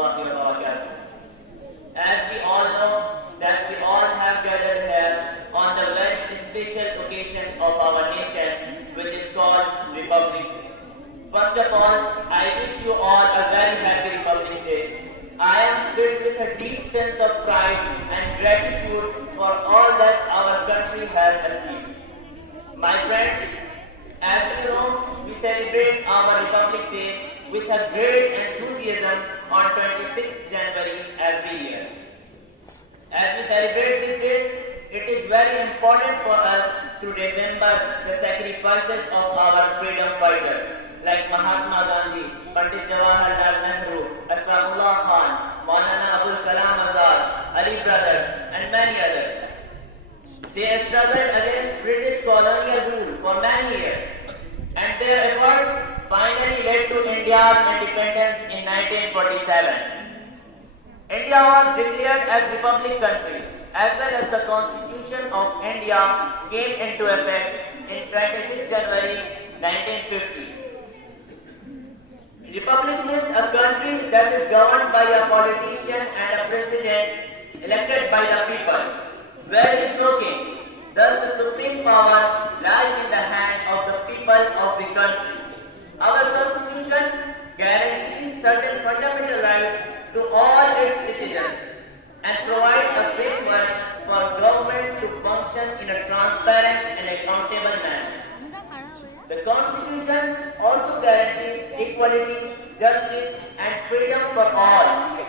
warahmatullahi wabarakatuh. As we all know that we all have gathered here on the very special occasion of our nation, which is called Republic Day. First of all, I wish you all a very happy Republic Day. I am filled with a deep sense of pride and gratitude for all that our country has achieved. My friends, as you know, we celebrate our Republic Day with a great enthusiasm on 26th January every year. As we celebrate this day, it is very important for us to remember the sacrifices of our freedom fighters like Mahatma Gandhi, Pandit Jawaharlal Nehru, Ashrafullah Khan, Maulana Abul Kalam Azad, Ali Brothers, and many others. They struggled against British colonial rule for many years, and their efforts finally led to India's independence in 1947. India was declared as Republic country, as well as the Constitution of India came into effect in 26 January 1950. Republic means a country that is governed by a politician and a president elected by the people, where is no king. Thus the supreme power lies in the hand of the people of the country. Our Constitution guarantees certain fundamental rights to all its citizens and provides a framework for government to function in a transparent and accountable manner. The Constitution also guarantees equality, justice and freedom for all.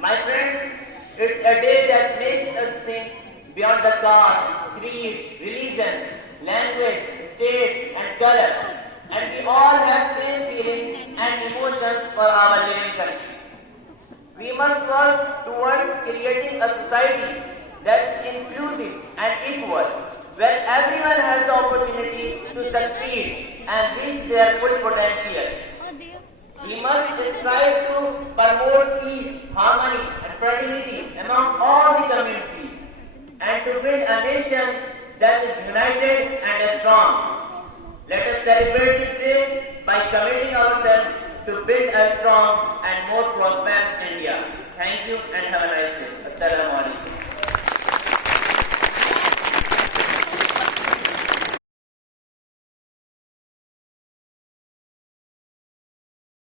My friends, it's a day that makes us think beyond the caste, creed, religion, language, state and color, and we all have same feelings and emotions for our living country. We must work towards creating a society that is inclusive and equal, where everyone has the opportunity to succeed and reach their full potential. We must strive to promote peace, harmony and fraternity among all the communities, and to build a nation that is united and strong. Let us celebrate this day by committing ourselves to build a strong and more prosperous India. Thank you and have a nice day.